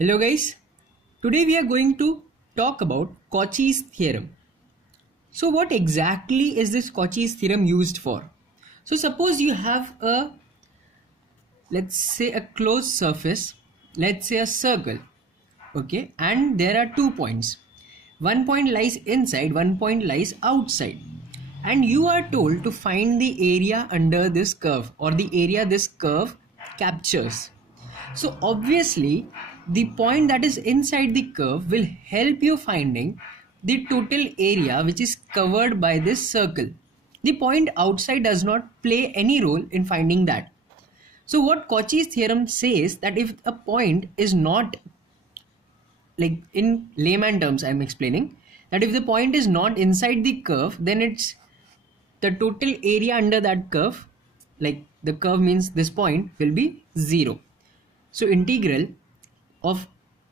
Hello guys, today we are going to talk about Cauchy's theorem. So what exactly is this Cauchy's theorem used for? So suppose you have let's say a closed surface, let's say a circle, okay, and there are 2 points. One point lies inside, one point lies outside, and you are told to find the area under this curve or the area this curve captures. So obviously the point that is inside the curve will help you finding the total area which is covered by this circle. The point outside does not play any role in finding that. So what Cauchy's theorem says that if a point is not, like in layman terms I'm explaining, that if the point is not inside the curve, then it's the total area under that curve, like the curve means this point, will be 0. So integral of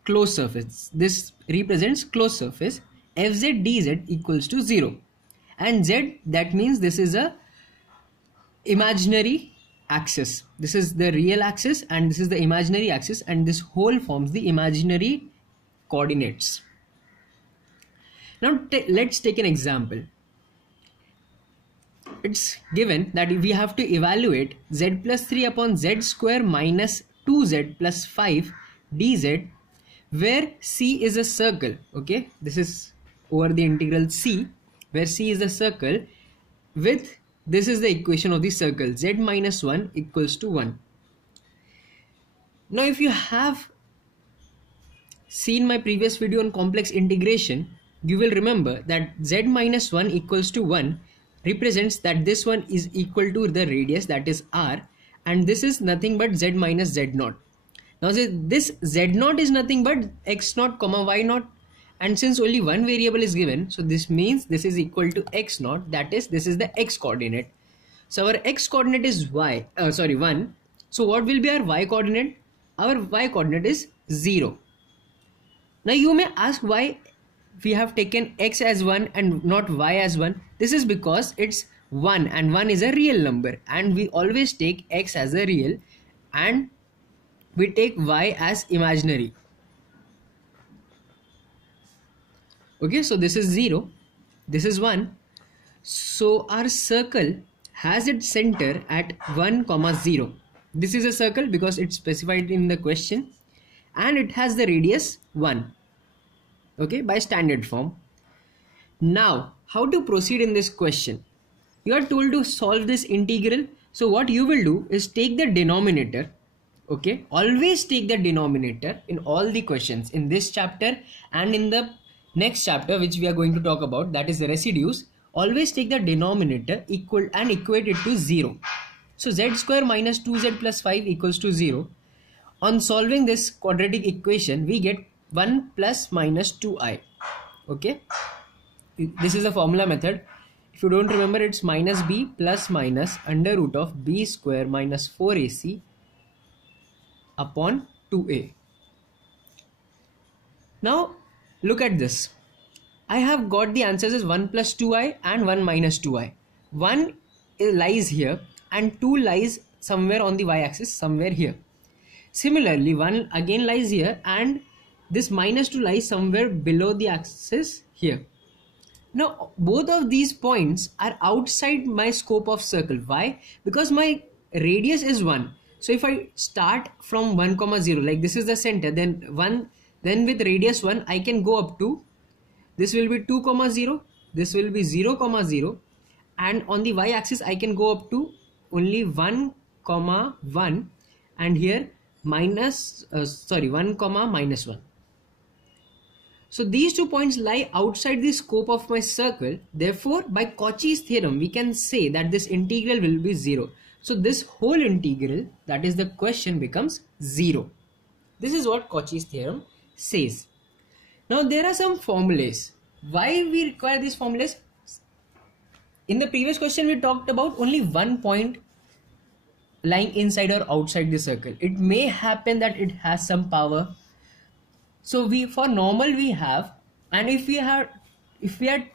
closed surface, this represents closed surface, fz dz equals to 0, and z, that means this is a imaginary axis. This is the real axis and this is the imaginary axis, and this whole forms the imaginary coordinates. Now let's take an example. It's given that we have to evaluate z plus 3 upon z square minus 2z plus 5 dz, where c is a circle. Okay, this is over the integral c, where c is a circle with, this is the equation of the circle, z minus 1 equals to 1. Now if you have seen my previous video on complex integration, you will remember that z minus 1 equals to 1 represents that this one is equal to the radius, that is r, and this is nothing but z minus z naught. Now this z naught is nothing but x naught comma y naught, and since only one variable is given, so this means this is equal to x naught, that is, this is the x coordinate. So our x coordinate is 1. So what will be our y coordinate? Our y coordinate is 0. Now you may ask why we have taken x as 1 and not y as 1. This is because it's 1 and 1 is a real number, and we always take x as a real and we take y as imaginary. Okay, so this is 0, this is 1. So our circle has its center at 1, 0. This is a circle because it's specified in the question, and it has the radius 1. Okay, by standard form. Now how to proceed in this question? You are told to solve this integral. So what you will do is take the denominator. Okay, always take the denominator in all the questions in this chapter and in the next chapter which we are going to talk about, that is the residues. Always take the denominator equal and equate it to 0. So z square minus 2z plus 5 equals to 0. On solving this quadratic equation, we get 1 plus minus 2i. Okay, this is a formula method. If you don't remember, it's minus b plus minus under root of b square minus 4ac upon 2a. Now look at this. I have got the answers as 1 plus 2i and 1 minus 2i. 1 lies here and 2 lies somewhere on the y-axis, somewhere here. Similarly, 1 again lies here and this minus 2 lies somewhere below the axis here. Now both of these points are outside my scope of circle. Why? Because my radius is 1. So if I start from 1, 0, like this is the center, then with radius 1 I can go up to, this will be 2, 0, this will be 0, 0, and on the y-axis I can go up to only 1, 1, and here minus 1, minus 1. So these 2 points lie outside the scope of my circle. Therefore, by Cauchy's theorem, we can say that this integral will be 0. So this whole integral, that is the question, becomes 0. This is what Cauchy's theorem says. Now there are some formulas. Why we require these formulas? In the previous question, we talked about only one point lying inside or outside the circle. It may happen that it has some power. So for normal we have, and if we are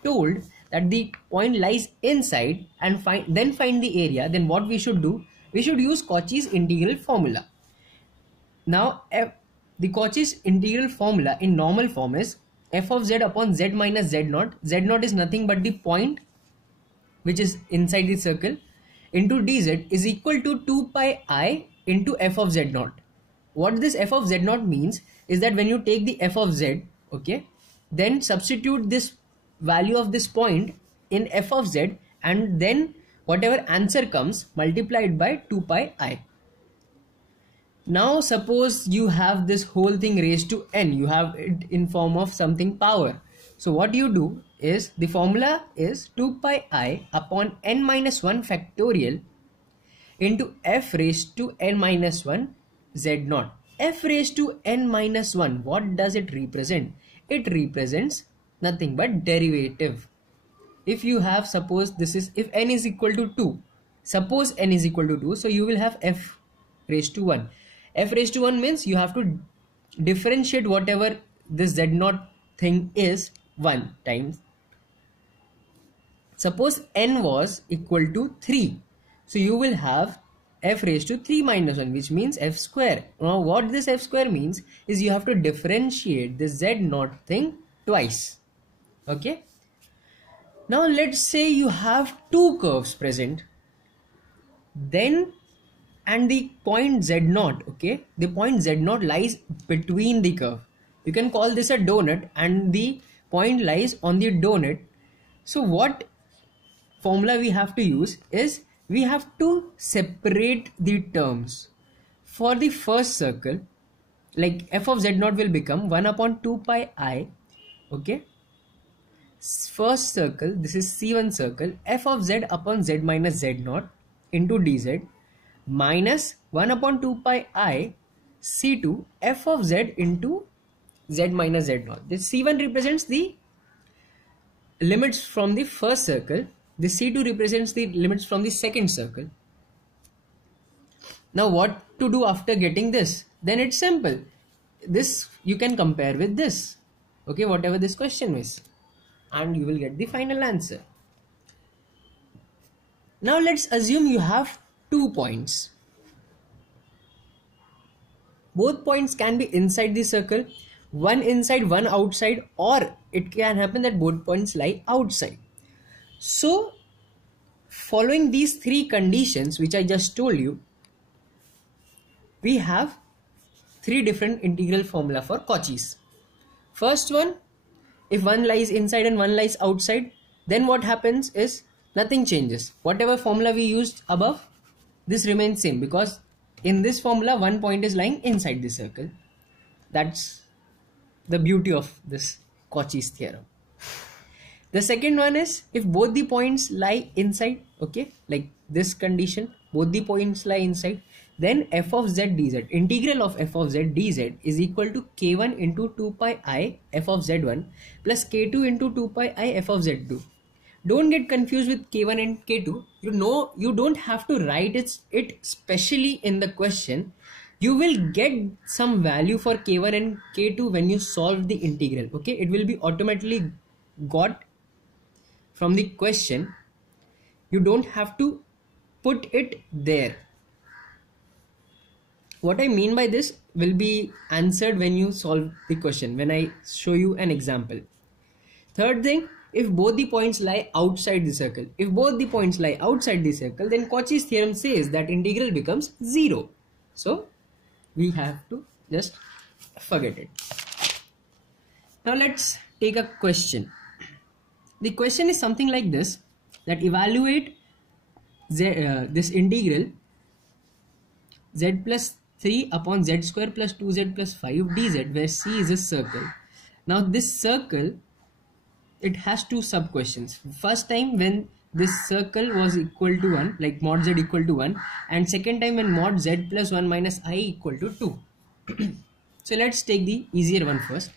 told that the point lies inside and then find the area, then what we should do? We should use Cauchy's integral formula. Now the Cauchy's integral formula in normal form is f of z upon z minus z naught. Z naught is nothing but the point which is inside the circle into dz is equal to 2 pi I into f of z naught. What this f of z naught means is that when you take the f of z, okay, then substitute this value of this point in f of z, and then whatever answer comes multiplied by 2 pi I. Now suppose you have this whole thing raised to n, you have it in form of something power. So what you do is, the formula is 2 pi I upon n minus 1 factorial into f raised to n minus 1 z naught. F raised to n minus 1, what does it represent? It represents nothing but derivative. If you have, suppose this is, if n is equal to 2, suppose n is equal to 2, so you will have f raised to 1. F raised to 1 means you have to differentiate whatever this z naught thing is 1 times. Suppose n was equal to 3, so you will have f raised to 3 minus 1, which means f square. Now what this f square means is you have to differentiate the z naught thing twice. Okay. Now let's say you have two curves present, then and the point z naught, okay, the point z naught lies between the curve. You can call this a donut, and the point lies on the donut. So what formula we have to use is, we have to separate the terms. For the first circle, like f of z naught will become 1 upon 2 pi I, okay. First circle, this is C1 circle, f of z upon z minus z naught into dz minus 1 upon 2 pi I C2 f of z into z minus z naught. This C1 represents the limits from the first circle, the C2 represents the limits from the second circle. Now what to do after getting this? Then it's simple. This you can compare with this, okay, whatever this question is, and you will get the final answer. Now let's assume you have 2 points. Both points can be inside the circle, one inside, one outside, or it can happen that both points lie outside. So following these three conditions which I just told you, we have three different integral formula for Cauchy's. First one, if one lies inside and one lies outside, then what happens is nothing changes. Whatever formula we used above, this remains same, because in this formula one point is lying inside the circle. That's the beauty of this Cauchy's theorem. The second one is, if both the points lie inside, okay, like this condition, both the points lie inside, then f of z dz, integral of f of z dz is equal to k1 into 2 pi I f of z1 plus k2 into 2 pi I f of z2. Don't get confused with k1 and k2. You know, you don't have to write it specially in the question. You will get some value for k1 and k2 when you solve the integral, okay. It will be automatically got from the question. You don't have to put it there. What I mean by this will be answered when you solve the question, when I show you an example. Third thing, if both the points lie outside the circle. If both the points lie outside the circle, then Cauchy's theorem says that integral becomes 0. So we have to just forget it. Now let's take a question. The question is something like this, that evaluate this integral z plus 3 upon z square plus 2z plus 5 dz, where C is a circle. Now this circle, it has two sub questions. First time when this circle was equal to 1, like mod z equal to 1, and second time when mod z plus 1 minus I equal to 2. So let's take the easier one first.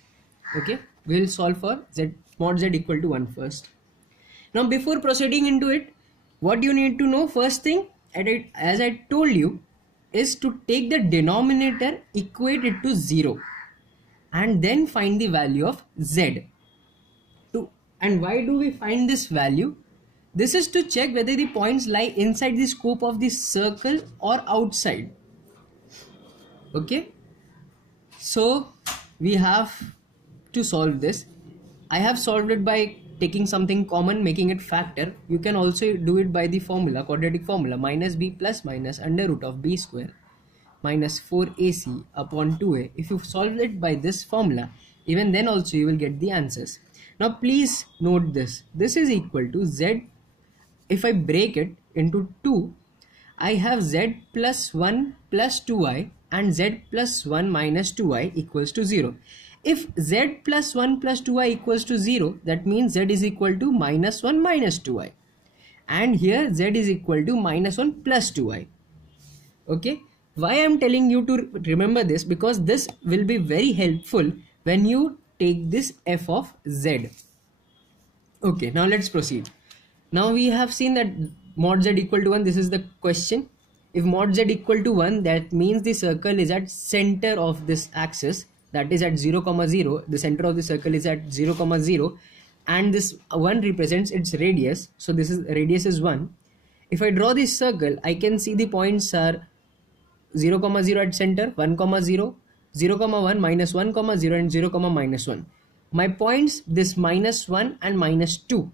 Okay, we will solve for z mod z equal to 1 first. Now before proceeding into it, what you need to know, first thing, as I told you, is to take the denominator, equate it to 0, and then find the value of z. And why do we find this value? This is to check whether the points lie inside the scope of the circle or outside. Okay. So we have to solve this. I have solved it by taking something common, making it factor. You can also do it by the formula, quadratic formula, minus b plus minus under root of b square minus 4ac upon 2a. If you solve it by this formula, even then also you will get the answers. Now please note this. This is equal to z. If I break it into 2, I have z plus 1 plus 2i and z plus 1 minus 2i equals to 0. If z plus 1 plus 2i equals to 0, that means z is equal to minus 1 minus 2i. And here z is equal to minus 1 plus 2i. Okay. Why I am telling you to remember this? Because this will be very helpful when you take this f of z. Okay, now let's proceed. Now we have seen that mod z equal to 1, this is the question. If mod z equal to 1, that means the circle is at center of this axis, that is at 0, 0. The center of the circle is at 0, 0, and this 1 represents its radius. So this is radius is 1. If I draw this circle, I can see the points are 0, 0 at center, 1, 0, 0, 1, minus 1, 0 and 0, minus 1. My points, this minus 1 and minus 2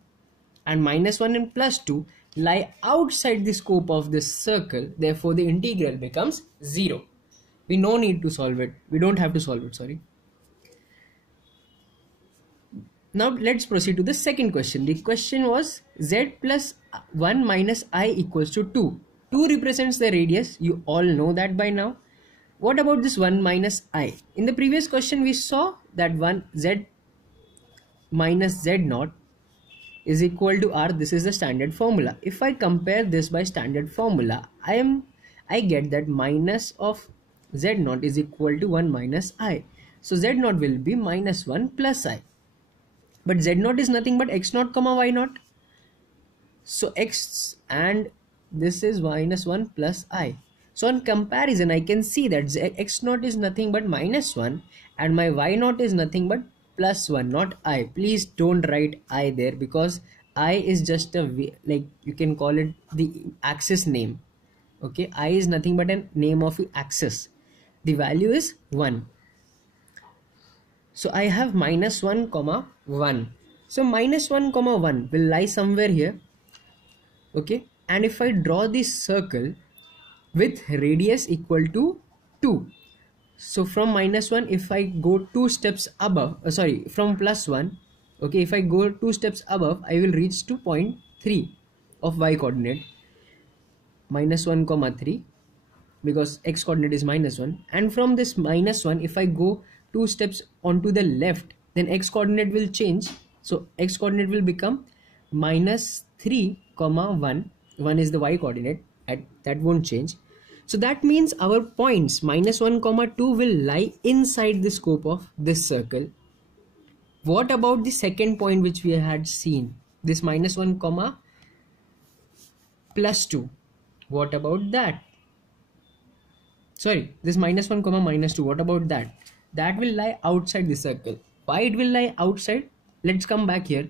and minus 1 and plus 2 lie outside the scope of this circle. Therefore, the integral becomes 0. We no need to solve it. We don't have to solve it, sorry. Now let's proceed to the second question. The question was z plus 1 minus I equals to 2. 2 represents the radius. You all know that by now. What about this 1 minus I? In the previous question we saw that 1 z minus z naught is equal to r. This is the standard formula. If I compare this by standard formula, I get that minus of z naught is equal to 1 minus I. So z naught will be minus 1 plus I. But z naught is nothing but x naught comma y naught. So x, and this is minus 1 plus I. So on comparison, I can see that x naught is nothing but minus 1 and my y naught is nothing but plus 1, not I. Please don't write I there, because I is just a, like you can call it the axis name. Okay, I is nothing but a name of axis. The value is 1. So I have minus 1 comma 1. So minus 1 comma 1 will lie somewhere here. Okay, and if I draw this circle with radius equal to 2. So from minus 1, if I go 2 steps above, from plus 1, okay, if I go 2 steps above, I will reach to point 3 of y coordinate, minus 1 comma 3, because x coordinate is minus 1. And from this minus 1, if I go 2 steps onto the left, then x coordinate will change. So x coordinate will become minus 3 comma 1. 1 is the y coordinate, and that won't change. So that means our points minus 1 comma 2 will lie inside the scope of this circle. What about the second point which we had seen, this minus 1 comma plus 2? What about that? Sorry, this minus 1 comma minus 2, what about that? That will lie outside the circle. Why it will lie outside? Let's come back here.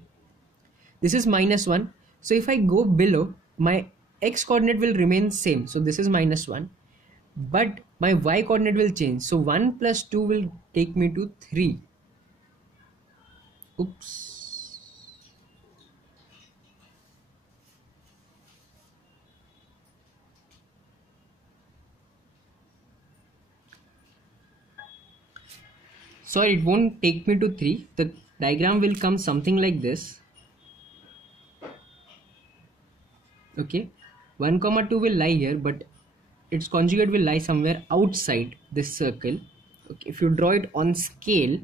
This is minus 1. So if I go below, my x coordinate will remain same. So this is minus 1. But my y coordinate will change. So 1 plus 2 will take me to 3. Oops. Sorry, it won't take me to 3. The diagram will come something like this. Okay, 1 comma 2 will lie here, but its conjugate will lie somewhere outside this circle. Okay, if you draw it on scale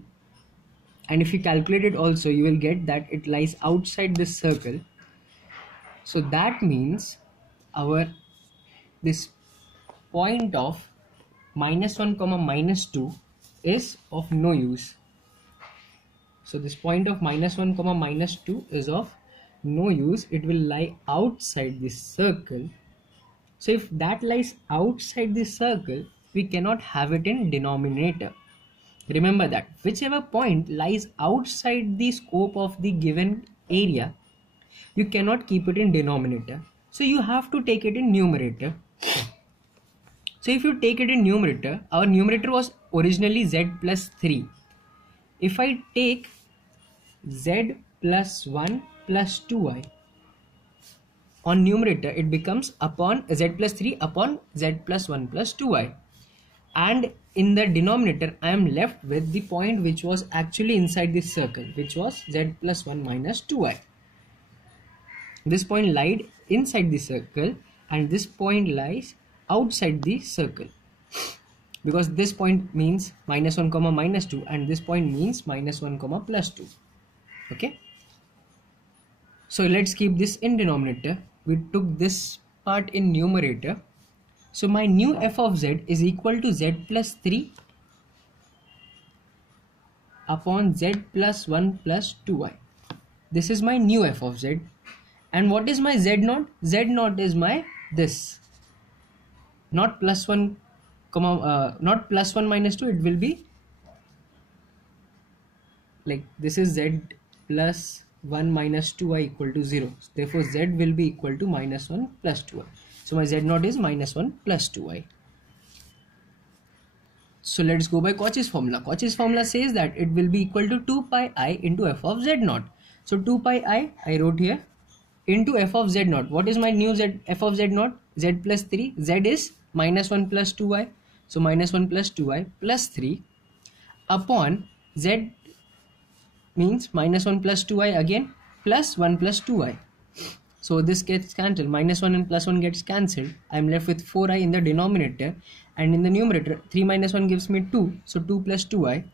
and if you calculate it also, you will get that it lies outside this circle. So that means this point of minus 1 comma minus 2 is of no use. So this point of minus 1 comma minus 2 is of no use. It will lie outside this circle. So if that lies outside this circle, we cannot have it in denominator. Remember that whichever point lies outside the scope of the given area, you cannot keep it in denominator. So you have to take it in numerator. So So if you take it in numerator, our numerator was originally z plus 3. If I take z plus 1 plus 2i, on numerator it becomes upon z plus 3 upon z plus 1 plus 2i. And in the denominator I am left with the point which was actually inside this circle, which was z plus 1 minus 2i. This point lied inside the circle and this point lies outside the circle, because this point means minus 1 comma minus 2 and this point means minus 1 comma plus 2. Okay, so let's keep this in denominator. We took this part in numerator. So my new f of z is equal to z plus 3 upon z plus 1 plus 2i. This is my new f of z. And what is my z naught? Z naught is my this, not plus 1 comma not plus 1 minus 2, it will be like this is z plus 1 minus 2i equal to 0. Therefore z will be equal to minus 1 plus 2i. So my z naught is minus 1 plus 2i. So let's go by Cauchy's formula. Cauchy's formula says that it will be equal to 2 pi I into f of z naught. So 2 pi I wrote here, into f of z naught. What is my new z f of z naught? Z plus 3. Z is minus 1 plus 2i. So minus 1 plus 2i plus 3 upon z means minus 1 plus 2i again plus 1 plus 2i. So this gets cancelled. Minus 1 and plus 1 gets cancelled. I am left with 4i in the denominator, and in the numerator 3 minus 1 gives me 2. So 2 plus 2i.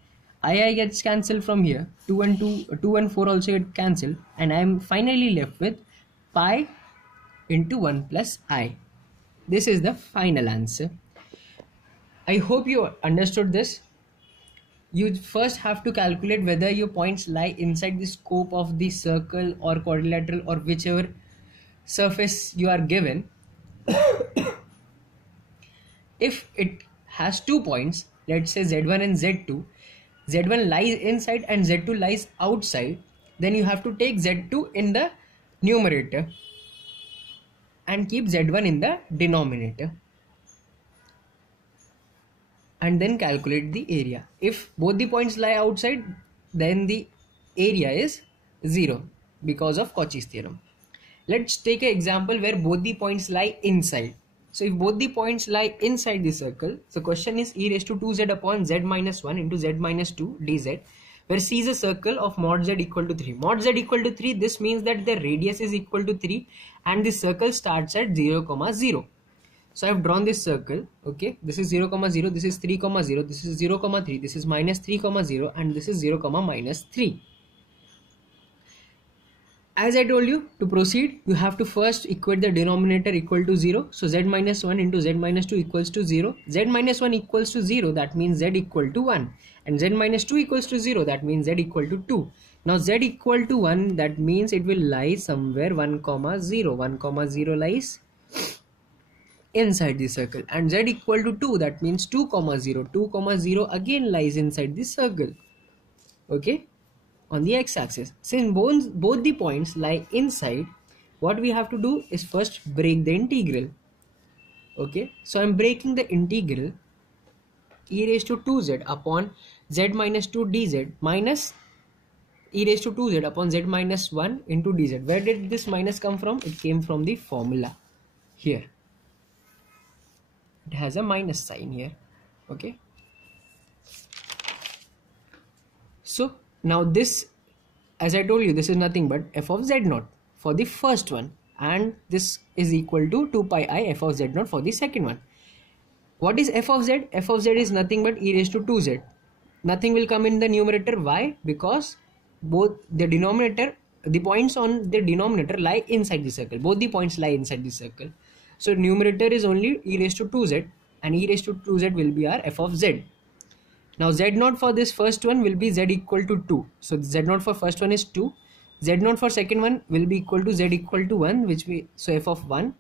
I gets cancelled from here. 2 and 4 also get cancelled, and I am finally left with pi into 1 plus I. This is the final answer. I hope you understood this. You first have to calculate whether your points lie inside the scope of the circle or quadrilateral or whichever surface you are given. If it has 2 points, let's say z1 and z2, z1 lies inside and z2 lies outside, then you have to take z2 in the numerator and keep z1 in the denominator, and then calculate the area. If both the points lie outside, then the area is 0 because of Cauchy's theorem. Let's take an example where both the points lie inside. So if both the points lie inside the circle, the question is e raised to 2z upon z minus 1 into z minus 2 dz, where C is a circle of mod z equal to 3. Mod z equal to 3, this means that the radius is equal to 3 and the circle starts at 0, 0. So I have drawn this circle. Okay, this is 0, 0, this is 3, 0, this is 0, 3, this is minus 3, 0, and this is 0, minus 3. As I told you, to proceed, you have to first equate the denominator equal to 0. So z minus 1 into z minus 2 equals to 0. Z minus 1 equals to 0, that means z equal to 1. And z minus 2 equals to 0, that means z equal to 2. Now z equal to 1, that means it will lie somewhere 1, 0. 1, 0 lies inside the circle. And z equal to 2, that means 2, 0. 2, 0 again lies inside the circle. Okay, on the x-axis. Since both the points lie inside, what we have to do is first break the integral. Okay, so I'm breaking the integral e raised to 2z upon z minus 2 dz minus e raised to 2z upon z minus 1 into dz. Where did this minus come from? It came from the formula here. It has a minus sign here. Okay, so now this, as I told you, this is nothing but f of z naught for the first one, and this is equal to 2 pi I f of z naught for the second one. What is f of z? F of z is nothing but e raised to 2z. Nothing will come in the numerator. Why? Because both the denominator, the points on the denominator lie inside the circle. Both the points lie inside the circle. So numerator is only e raised to 2z, and e raised to 2z will be our f of z. Now z naught for this first one will be z equal to 2. So z naught for first one is 2. Z naught for second one will be equal to z equal to 1, which we, so f of 1.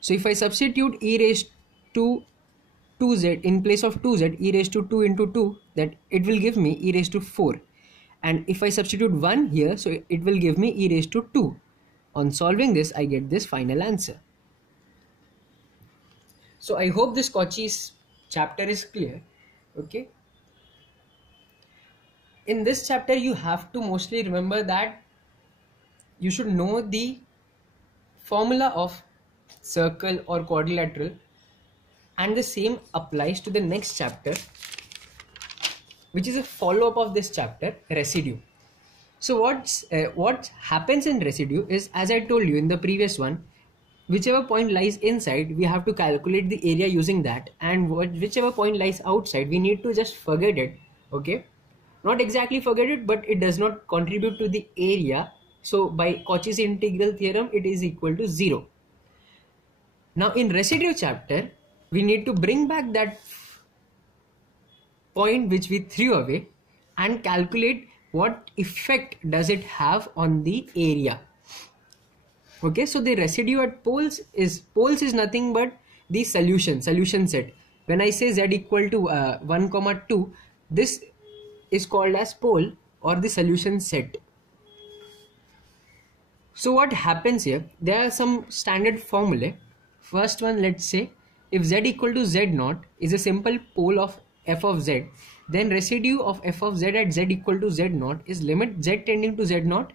So if I substitute e raised to 2z in place of 2z, e raised to 2 into 2, that it will give me e raised to 4. And if I substitute 1 here, so it will give me e raised to 2. On solving this, I get this final answer. So I hope this Cauchy's chapter is clear. Okay. In this chapter, you have to mostly remember that you should know the formula of circle or quadrilateral, and the same applies to the next chapter, which is a follow-up of this chapter, residue. So what happens in residue is, as I told you in the previous one, whichever point lies inside, we have to calculate the area using that, and whichever point lies outside, we need to just forget it. Okay, not exactly forget it, but it does not contribute to the area. So by Cauchy's integral theorem, it is equal to 0. Now in residue chapter, we need to bring back that point which we threw away and calculate what effect does it have on the area. Okay, so the residue at poles is nothing but the solution set. When I say z equal to 1, 2, this is called as pole or the solution set. So what happens here, there are some standard formulae. First one, let's say if z equal to z naught is a simple pole of f of z, then residue of f of z at z equal to z naught is limit z tending to z naught,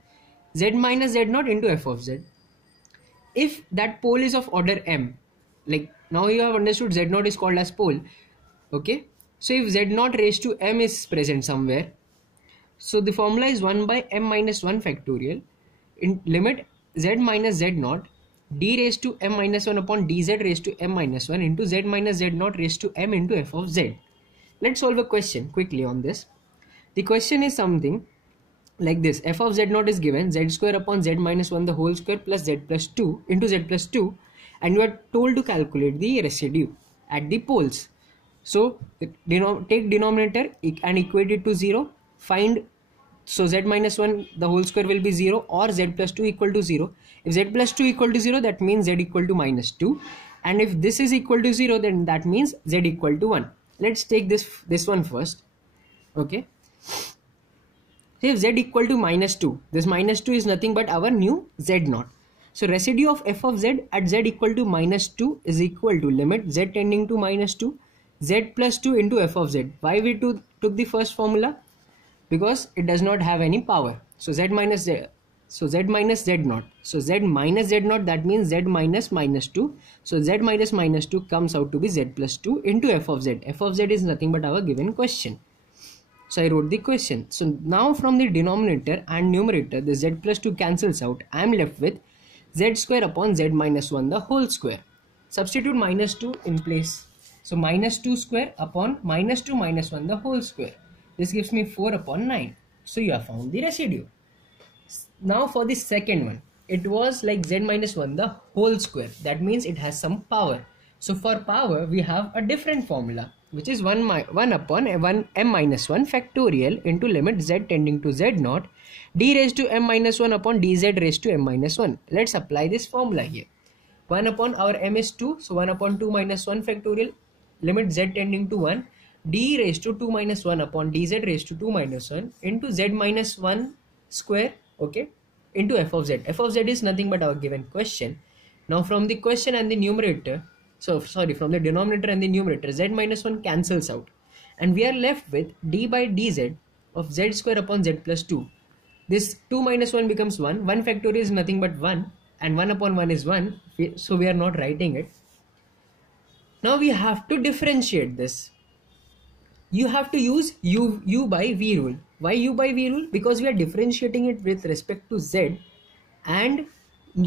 z minus z naught into f of z. If that pole is of order m, like now you have understood z naught is called as pole. Okay, so if z naught raised to m is present somewhere, so the formula is 1 by m minus 1 factorial in limit z minus z naught d raised to m minus 1 upon dz raised to m minus 1 into z minus z naught raised to m into f of z. Let's solve a question quickly on this. The question is something like this: f of z naught is given z square upon z minus 1 the whole square plus z plus 2 into z plus 2, and you are told to calculate the residue at the poles. So take denominator and equate it to 0. Find, so z minus 1 the whole square will be 0 or z plus 2 equal to 0. If z plus 2 equal to 0, that means z equal to minus 2, and if this is equal to 0, then that means z equal to 1. Let's take this one first. Okay, so if z equal to minus 2, this minus 2 is nothing but our new z naught. So residue of f of z at z equal to minus 2 is equal to limit z tending to minus 2 z plus 2 into f of z. Why we took the first formula? Because it does not have any power. So z minus z, so z minus z naught. So z minus z naught, that means z minus minus 2. So z minus minus 2 comes out to be z plus 2 into f of z. F of z is nothing but our given question. So I wrote the question. So now from the denominator and numerator, the z plus 2 cancels out. I am left with z square upon z minus 1 the whole square. Substitute minus 2 in place. So minus 2 square upon minus 2 minus 1 the whole square. This gives me 4 upon 9. So you have found the residue. Now for the second one, it was like z minus 1 the whole square. That means it has some power. So for power, we have a different formula, which is 1 upon m minus 1 factorial into limit z tending to z naught d raised to m minus 1 upon dz raised to m minus 1. Let's apply this formula here. 1 upon our m is 2, so 1 upon 2 minus 1 factorial, limit z tending to 1, d raised to 2 minus 1 upon dz raised to 2 minus 1 into z minus 1 square, okay, into f of z. F of z is nothing but our given question. Now from the question and the numerator, from the denominator and the numerator, z minus 1 cancels out, and we are left with d by dz of z square upon z plus 2. This 2 minus 1 becomes 1. 1 factorial is nothing but 1, and 1 upon 1 is 1, so we are not writing it. Now we have to differentiate this. You have to use u by v rule. Why u by v rule? Because we are differentiating it with respect to z, and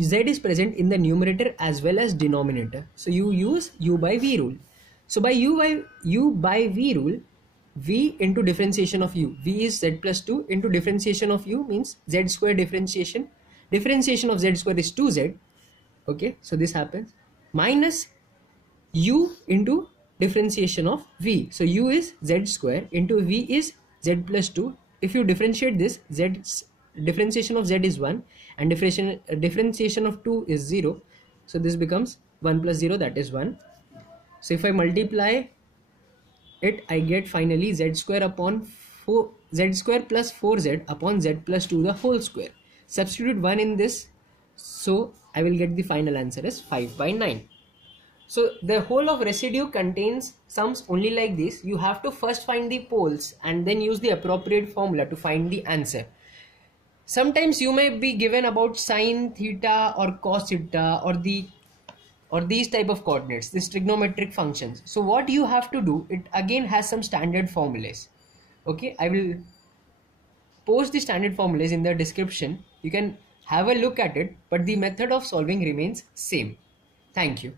z is present in the numerator as well as denominator. So you use u by v rule. So by u by v rule, v into differentiation of u, v is z plus 2 into differentiation of u means z square differentiation. Differentiation of z square is 2z. Okay, so this happens minus u into differentiation of v. So u is z square into v is z plus 2. If you differentiate this, differentiation of z is 1 and differentiation of 2 is 0. So this becomes 1 plus 0, that is 1. So if I multiply it, I get finally z square upon 4, z square plus 4z upon z plus 2 the whole square. Substitute 1 in this, so I will get the final answer as 5 by 9. So the whole of residue contains sums only like this. You have to first find the poles and then use the appropriate formula to find the answer. Sometimes you may be given about sine theta or cos theta or these type of coordinates, these trigonometric functions. So what you have to do, it again has some standard formulas. Okay, I will post the standard formulas in the description. You can have a look at it, but the method of solving remains same. Thank you.